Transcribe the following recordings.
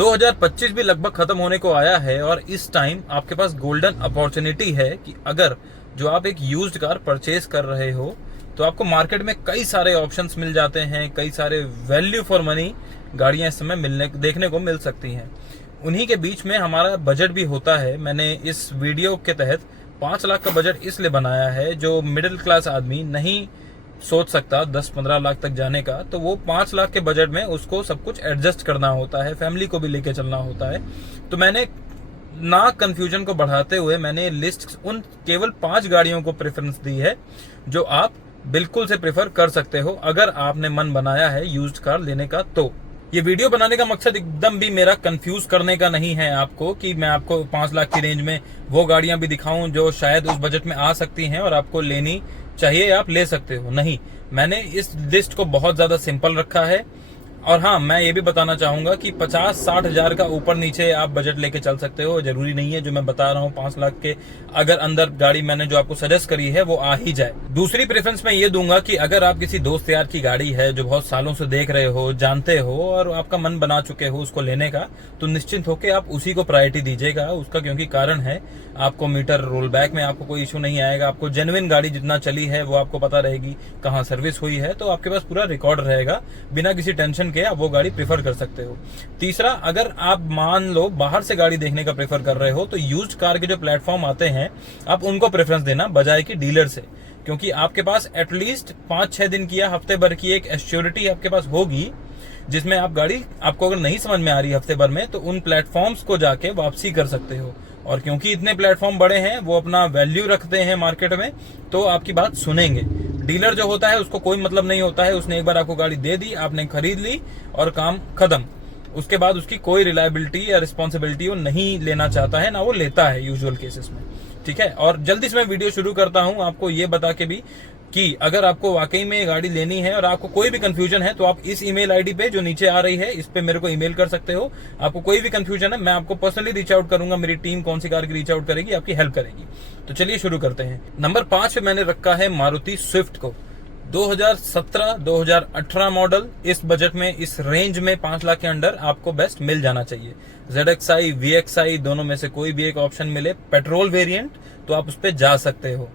2025 भी लगभग खत्म होने को आया है और इस टाइम आपके पास गोल्डन अपॉर्चुनिटी है कि अगर जो आप एक यूज्ड कार परचेज कर रहे हो तो आपको मार्केट में कई सारे ऑप्शंस मिल जाते हैं, कई सारे वैल्यू फॉर मनी गाड़ियां इस समय देखने को मिल सकती हैं। उन्हीं के बीच में हमारा बजट भी होता है। मैंने इस वीडियो के तहत 5 लाख का बजट इसलिए बनाया है, जो मिडिल क्लास आदमी नहीं सोच सकता 10-15 लाख तक जाने का, तो वो 5 लाख के बजट में उसको सब कुछ एडजस्ट करना होता है, फैमिली को भी लेके चलना होता है। तो मैंने ना कंफ्यूजन को बढ़ाते हुए मैंने लिस्ट उन केवल 5 गाड़ियों को प्रेफरेंस दी है जो आप बिल्कुल से प्रेफर कर सकते हो अगर आपने मन बनाया है यूज्ड कार लेने का। तो ये वीडियो बनाने का मकसद एकदम भी मेरा कंफ्यूज करने का नहीं है आपको, कि मैं आपको 5 लाख की रेंज में वो गाड़ियां भी दिखाऊं जो शायद उस बजट में आ सकती हैं और आपको लेनी चाहिए, आप ले सकते हो। नहीं, मैंने इस लिस्ट को बहुत ज्यादा सिंपल रखा है। और हाँ, मैं ये भी बताना चाहूंगा कि 50-60 हजार का ऊपर नीचे आप बजट लेके चल सकते हो। जरूरी नहीं है जो मैं बता रहा हूँ 5 लाख के अगर अंदर गाड़ी मैंने जो आपको सजेस्ट करी है वो आ ही जाए। दूसरी प्रेफरेंस मैं ये दूंगा कि अगर आप किसी दोस्त यार की गाड़ी है जो बहुत सालों से देख रहे हो, जानते हो और आपका मन बना चुके हो उसको लेने का, तो निश्चिंत होकर आप उसी को प्रायोरिटी दीजिएगा। उसका क्योंकि कारण है, आपको मीटर रोल बैक में आपको कोई इशू नहीं आएगा, आपको जेन्युइन गाड़ी जितना चली है वो आपको पता रहेगी, कहाँ सर्विस हुई है, तो आपके पास पूरा रिकॉर्ड रहेगा। बिना किसी टेंशन के आप वो गाड़ी प्रेफर कर सकते हो। तीसरा, अगर आप मान लो बाहर से गाड़ी देखने का प्रेफर कर रहे हो तो यूज्ड कार के जो प्लेटफॉर्म आते हैं आप उनको प्रेफरेंस देना बजाय कि डीलर से, क्योंकि आपके पास एटलीस्ट 5-6 दिन की या हफ्ते भर की एक एश्योरिटी आपके पास होगी, जिसमें आप गाड़ी आपको अगर नहीं समझ में आ रही हफ्ते भर में तो उन प्लेटफॉर्म्स को जाके वापसी कर सकते हो। और क्योंकि इतने प्लेटफॉर्म बड़े हैं, वो अपना वैल्यू रखते हैं मार्केट में, तो आपकी बात सुनेंगे। डीलर जो होता है उसको कोई मतलब नहीं होता है, उसने एक बार आपको गाड़ी दे दी, आपने खरीद ली और काम खत्म। उसके बाद उसकी कोई रिलायबिलिटी या रिस्पॉन्सिबिलिटी वो नहीं लेना चाहता है, ना वो लेता है यूजुअल केसेस में। ठीक है, और जल्दी से मैं वीडियो शुरू करता हूं आपको ये बता के भी कि अगर आपको वाकई में गाड़ी लेनी है और आपको कोई भी कंफ्यूजन है तो आप इस ईमेल आईडी पे जो नीचे आ रही है इस पे मेरे को ईमेल कर सकते हो। आपको कोई भी कंफ्यूजन है, मैं आपको पर्सनली रीच आउट करूंगा, मेरी टीम कौन सी कार की रीच आउट करेगी, आपकी हेल्प करेगी। तो चलिए शुरू करते हैं। नंबर 5 पे मैंने रखा है मारुति स्विफ्ट को। 2017-2018 मॉडल, इस बजट में, इस रेंज में 5 लाख के अंडर आपको बेस्ट मिल जाना चाहिए। ZXi, VXi दोनों में से कोई भी एक ऑप्शन मिले, पेट्रोल वेरिएंट, तो आप उस पर जा सकते हो।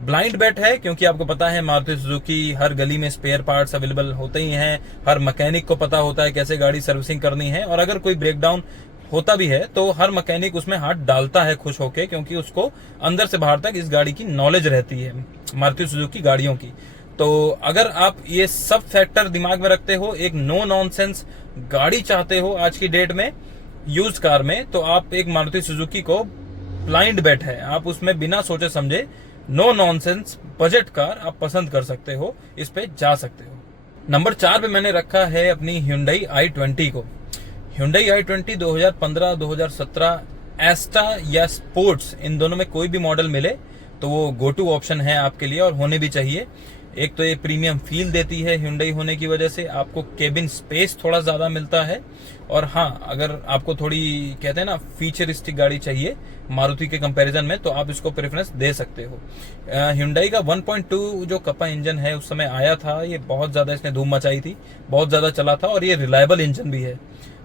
ब्लाइंड बेट है क्योंकि आपको पता है मारुति सुजुकी हर गली में स्पेयर पार्ट्स अवेलेबल होते ही हैं, हर मैकेनिक को पता होता है कैसे गाड़ी सर्विसिंग करनी है, और अगर कोई ब्रेकडाउन होता भी है तो हर मैकेनिक उसमें हाथ डालता है खुश होके, क्योंकि उसको अंदर से बाहर तक इस गाड़ी की नॉलेज रहती है, मारुति सुजुकी गाड़ियों की। तो अगर आप ये सब फैक्टर दिमाग में रखते हो, एक नो नॉनसेंस गाड़ी चाहते हो आज की डेट में यूज्ड कार में, तो आप एक मारुति सुजुकी को ब्लाइंड बेट है, आप उसमें बिना सोचे समझे नो नॉनसेंस बजट कार आप पसंद कर सकते हो, इस पे जा सकते हो। नंबर 4 पे मैंने रखा है अपनी Hyundai i20 को। Hyundai i20 2015-2017 एस्टा या स्पोर्ट्स, इन दोनों में कोई भी मॉडल मिले तो वो गो टू ऑप्शन है आपके लिए, और होने भी चाहिए। एक तो ये प्रीमियम फील देती है Hyundai होने की वजह से, आपको केबिन स्पेस थोड़ा ज्यादा मिलता है, और हाँ, अगर आपको थोड़ी कहते हैं ना फीचरिस्टिक गाड़ी चाहिए मारुति के कंपैरिजन में, तो आप इसको प्रेफरेंस दे सकते हो। Hyundai का 1.2 जो कपा इंजन है उस समय आया था, ये बहुत ज्यादा इसने धूम मचाई थी, बहुत ज्यादा चला था, और ये रिलायबल इंजन भी है।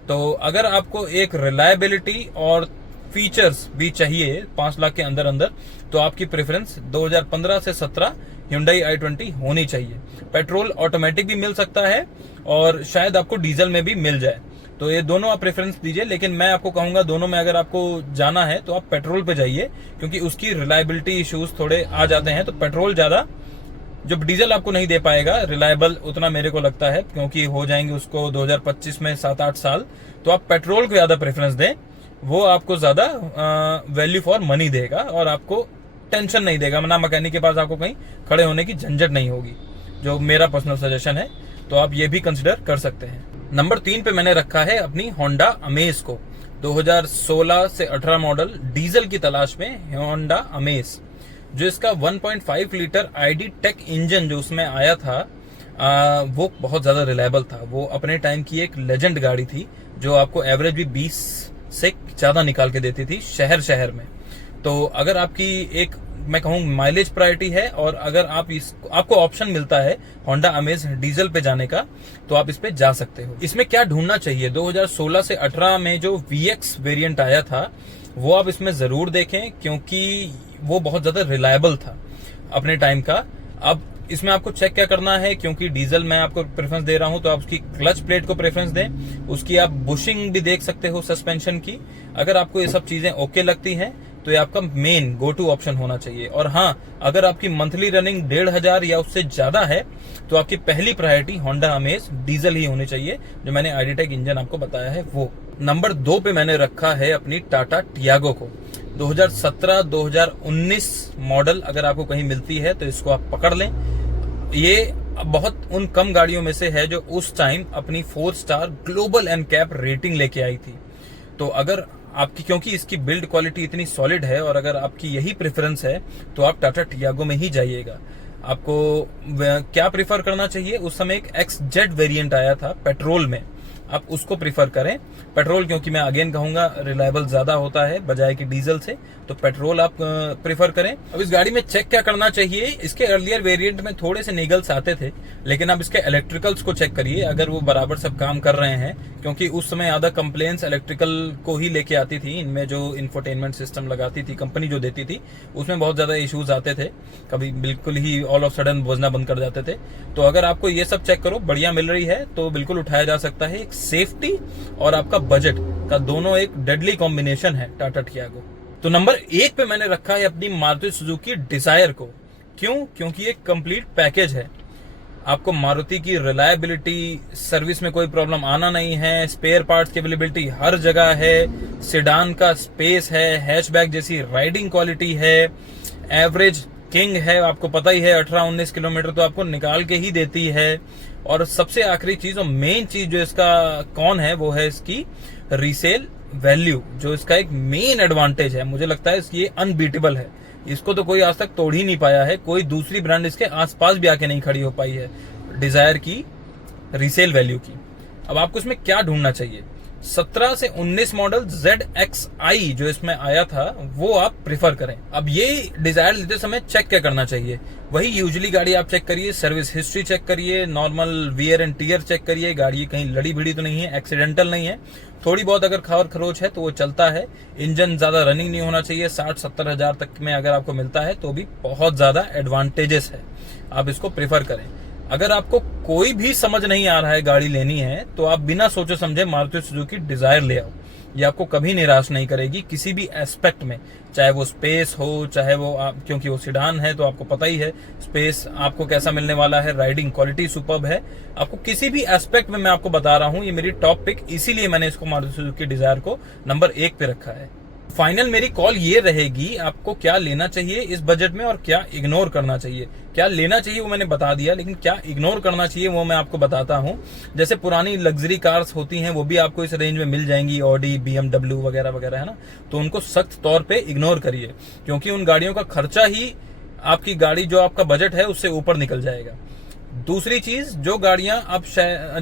तो अगर आपको एक रिलायबिलिटी और फीचर्स भी चाहिए 5 लाख के अंदर अंदर, तो आपकी प्रेफरेंस 2015 से 17 Hyundai i20 होनी चाहिए। पेट्रोल ऑटोमेटिक भी मिल सकता है और शायद आपको डीजल में भी मिल जाए, तो ये दोनों आप प्रेफरेंस दीजिए। लेकिन मैं आपको कहूंगा दोनों में अगर आपको जाना है तो आप पेट्रोल पे जाइए, क्योंकि उसकी रिलायबिलिटी इश्यूज थोड़े आ जाते हैं। तो पेट्रोल ज्यादा, जो डीजल आपको नहीं दे पाएगा रिलायबल उतना, मेरे को लगता है, क्योंकि हो जाएंगे उसको 2025 में 7-8 साल, तो आप पेट्रोल को ज्यादा प्रेफरेंस दें, वो आपको ज्यादा वैल्यू फॉर मनी देगा और आपको टेंशन नहीं देगा, ना मैकेनिक के पास आपको कहीं खड़े होने की झंझट नहीं होगी, जो मेरा पर्सनल सजेशन है। तो आप ये भी कंसिडर कर सकते हैं। नंबर 3 पे मैंने रखा है अपनी होंडा अमेज को। 2016 से 18 मॉडल, डीजल की तलाश में होंडा अमेज, जो इसका 1.5 लीटर ID टेक इंजन जो उसमें आया था, वो बहुत ज्यादा रिलायबल था। वो अपने टाइम की एक लेजेंड गाड़ी थी, जो आपको एवरेज भी 20 से ज्यादा निकाल के देती थी शहर में। तो अगर आपकी एक मैं कहूँ माइलेज प्रायोरिटी है और अगर आपको ऑप्शन मिलता है होंडा अमेज डीजल पे जाने का, तो आप इस पे जा सकते हो। इसमें क्या ढूंढना चाहिए, 2016 से 18 में जो VX वेरिएंट आया था वो आप इसमें जरूर देखें, क्योंकि वो बहुत ज्यादा रिलायबल था अपने टाइम का। अब इसमें आपको चेक क्या करना है, क्योंकि डीजल मैं आपको प्रेफरेंस दे रहा हूं, तो आप उसकी क्लच प्लेट को प्रेफरेंस दें, उसकी आप बुशिंग भी देख सकते हो, सस्पेंशन की। अगर आपको ये सब चीजें ओके लगती हैं तो ये आपका मेन गो टू ऑप्शन होना चाहिए। और हाँ, अगर आपकी मंथली रनिंग 1500 या उससे ज्यादा है तो आपकी पहली प्रायोरिटी होंडा अमेज डीजल ही होनी चाहिए, जो मैंने आईडी-टेक इंजन आपको बताया है वो। नंबर 2 पे मैंने रखा है अपनी टाटा टियागो को। 2017-2019 मॉडल अगर आपको कहीं मिलती है तो इसको आप पकड़ लें। ये बहुत उन कम गाड़ियों में से है जो उस टाइम अपनी 4 स्टार ग्लोबल एनकैप रेटिंग लेके आई थी। तो अगर आपकी, क्योंकि इसकी बिल्ड क्वालिटी इतनी सॉलिड है और अगर आपकी यही प्रेफरेंस है तो आप टाटा टियागो में ही जाइएगा। आपको क्या प्रिफर करना चाहिए, उस समय एक XZ वेरिएंट आया था पेट्रोल में, आप उसको प्रिफर करें। पेट्रोल, क्योंकि मैं अगेन कहूंगा रिलायबल ज्यादा होता है बजाय कि डीजल से, तो पेट्रोल आप प्रिफर करें। अब इस गाड़ी में चेक क्या करना चाहिए, इसके अर्लियर वेरिएंट में थोड़े से निगल्स आते थे, लेकिन अब इसके इलेक्ट्रिकल्स को चेक करिए अगर वो बराबर सब काम कर रहे हैं, क्योंकि उस समय आधा कंप्लेंट्स इलेक्ट्रिकल को ही लेके आती थी। इनमें जो इंफोटेनमेंट सिस्टम लगाती थी कंपनी, जो देती थी, उसमें बहुत ज्यादा इश्यूज आते थे, कभी बिल्कुल ही ऑल ऑफ सडन बजना बंद कर जाते थे। तो अगर आपको ये सब चेक करो बढ़िया मिल रही है तो बिल्कुल उठाया जा सकता है। एक सेफ्टी और आपका बजट का दोनों एक डेडली कॉम्बिनेशन है टाटा टियागो। तो नंबर 1 पे मैंने रखा है अपनी मारुति सुजुकी डिजायर को। क्यों? क्योंकि एक कंप्लीट पैकेज है। आपको मारुति की रिलायबिलिटी, सर्विस में कोई प्रॉब्लम आना नहीं है, स्पेयर पार्ट्स की अवेलेबिलिटी हर जगह है, सेडान का स्पेस है, हैचबैक जैसी राइडिंग क्वालिटी है, एवरेज किंग है, आपको पता ही है 18-19 किलोमीटर तो आपको निकाल के ही देती है। और सबसे आखिरी चीज और मेन चीज जो इसका कौन है वो है इसकी रीसेल वैल्यू, जो इसका एक मेन एडवांटेज है। मुझे लगता है इसकी ये अनबीटेबल है, इसको तो कोई आज तक तोड़ ही नहीं पाया है, कोई दूसरी ब्रांड इसके आसपास भी आके नहीं खड़ी हो पाई है डिजायर की रीसेल वैल्यू की। अब आपको इसमें क्या ढूंढना चाहिए, 17 से 19 मॉडल ZXi जो इसमें आया था वो आप प्रिफर करें। अब ये डिजायर लेते समय चेक क्या करना चाहिए, वही यूजुअली गाड़ी आप चेक करिए, सर्विस हिस्ट्री चेक करिए, normal wear and tear check करिए, गाड़ी कहीं लड़ी भिड़ी तो नहीं है, एक्सीडेंटल नहीं है, थोड़ी बहुत अगर खावर खरोच है तो वो चलता है, इंजन ज्यादा रनिंग नहीं होना चाहिए, 60-70 हजार तक में अगर आपको मिलता है तो भी बहुत ज्यादा एडवांटेजेस है, आप इसको प्रिफर करें। अगर आपको कोई भी समझ नहीं आ रहा है गाड़ी लेनी है तो आप बिना सोचे समझे मारुति सुजुकी डिजायर ले आओ, ये आपको कभी निराश नहीं करेगी किसी भी एस्पेक्ट में, चाहे वो स्पेस हो, चाहे वो क्योंकि वो सिडान है तो आपको पता ही है स्पेस आपको कैसा मिलने वाला है, राइडिंग क्वालिटी सुपर्ब है, आपको किसी भी एस्पेक्ट में मैं आपको बता रहा हूं, ये मेरी टॉप पिक, इसीलिए मैंने इसको मारुति सुजुकी डिजायर को नंबर 1 पे रखा है। फाइनल मेरी कॉल ये रहेगी, आपको क्या लेना चाहिए इस बजट में और क्या इग्नोर करना चाहिए। क्या लेना चाहिए वो मैंने बता दिया, लेकिन क्या इग्नोर करना चाहिए वो मैं आपको बताता हूं। जैसे पुरानी लग्जरी कार्स होती हैं वो भी आपको इस रेंज में मिल जाएंगी, ऑडी, BMW वगैरह वगैरह, है ना, तो उनको सख्त तौर पे इग्नोर करिए, क्योंकि उन गाड़ियों का खर्चा ही आपकी गाड़ी जो आपका बजट है उससे ऊपर निकल जाएगा। दूसरी चीज, जो गाड़ियां अब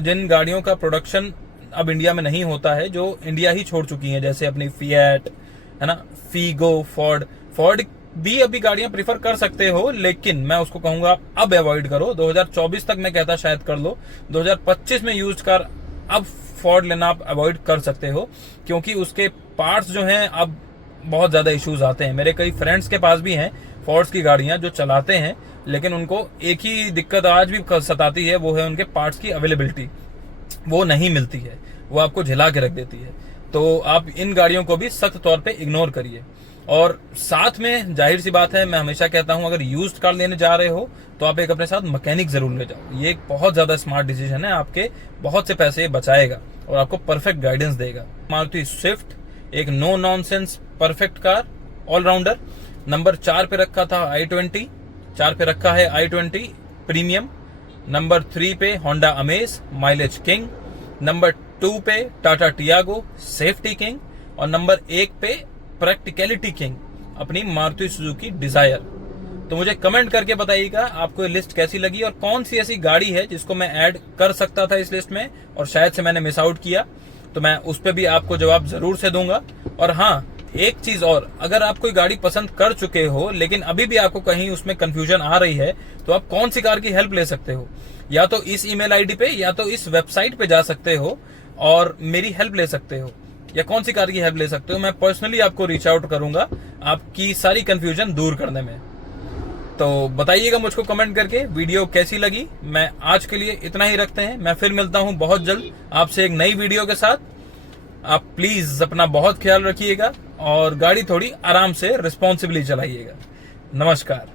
जिन गाड़ियों का प्रोडक्शन अब इंडिया में नहीं होता है, जो इंडिया ही छोड़ चुकी है, जैसे अपनी फिएट, है ना, फीगो, फोर्ड भी अभी गाड़ियां प्रिफर कर सकते हो, लेकिन मैं उसको कहूंगा अब अवॉइड करो। 2024 तक मैं कहता शायद कर लो, 2025 में यूज्ड कार अब फोर्ड लेना आप अवॉइड कर सकते हो, क्योंकि उसके पार्ट्स जो हैं अब बहुत ज्यादा इश्यूज आते हैं। मेरे कई फ्रेंड्स के पास भी हैं फोर्ड्स की गाड़ियां जो चलाते हैं, लेकिन उनको एक ही दिक्कत आज भी सताती है, वो है उनके पार्ट्स की अवेलेबिलिटी, वो नहीं मिलती है, वो आपको झिला के रख देती है। तो आप इन गाड़ियों को भी सख्त तौर पे इग्नोर करिए। और साथ में जाहिर सी बात है, मैं हमेशा कहता हूं अगर यूज्ड कार लेने जा रहे हो तो आप एक अपने साथ मैकेनिक जरूर ले जाओ। ये एक बहुत ज्यादा स्मार्ट डिसीजन है, आपके बहुत से पैसे बचाएगा और आपको परफेक्ट गाइडेंस देगा। मारुति स्विफ्ट एक no nonsense perfect car, allrounder. Number 4 पे रखा था i20, 4 पे रखा है i20 प्रीमियम। नंबर 3 पे Honda amaze, mileage king. Number 2 पे टाटा टियागो, सेफ्टी किंग। और नंबर 1 पे प्रैक्टिकलिटी किंग, अपनी मारुति सुजुकी डिजायर। तो मुझे कमेंट करके बताइएगा आपको ये लिस्ट कैसी लगी और कौन सी ऐसी गाड़ी है जिसको मैं ऐड कर सकता था इस लिस्ट में और शायद से मैंने मिस आउट किया, तो मैं उस पर भी आपको जवाब जरूर से दूंगा। और हाँ, एक चीज और, अगर आप कोई गाड़ी पसंद कर चुके हो लेकिन अभी भी आपको कहीं उसमें कंफ्यूजन आ रही है, तो आप कौन सी कार की हेल्प ले सकते हो? या तो इस ईमेल आईडी पे या तो इस वेबसाइट पे जा सकते हो और मेरी हेल्प ले सकते हो। या कौन सी कार की हेल्प ले सकते हो, मैं पर्सनली आपको रीच आउट करूंगा आपकी सारी कंफ्यूजन दूर करने में। तो बताइएगा मुझको कमेंट करके वीडियो कैसी लगी। मैं आज के लिए इतना ही रखते हैं, मैं फिर मिलता हूं बहुत जल्द आपसे एक नई वीडियो के साथ। आप प्लीज अपना बहुत ख्याल रखिएगा और गाड़ी थोड़ी आराम से रिस्पॉन्सिबली चलाइएगा। नमस्कार।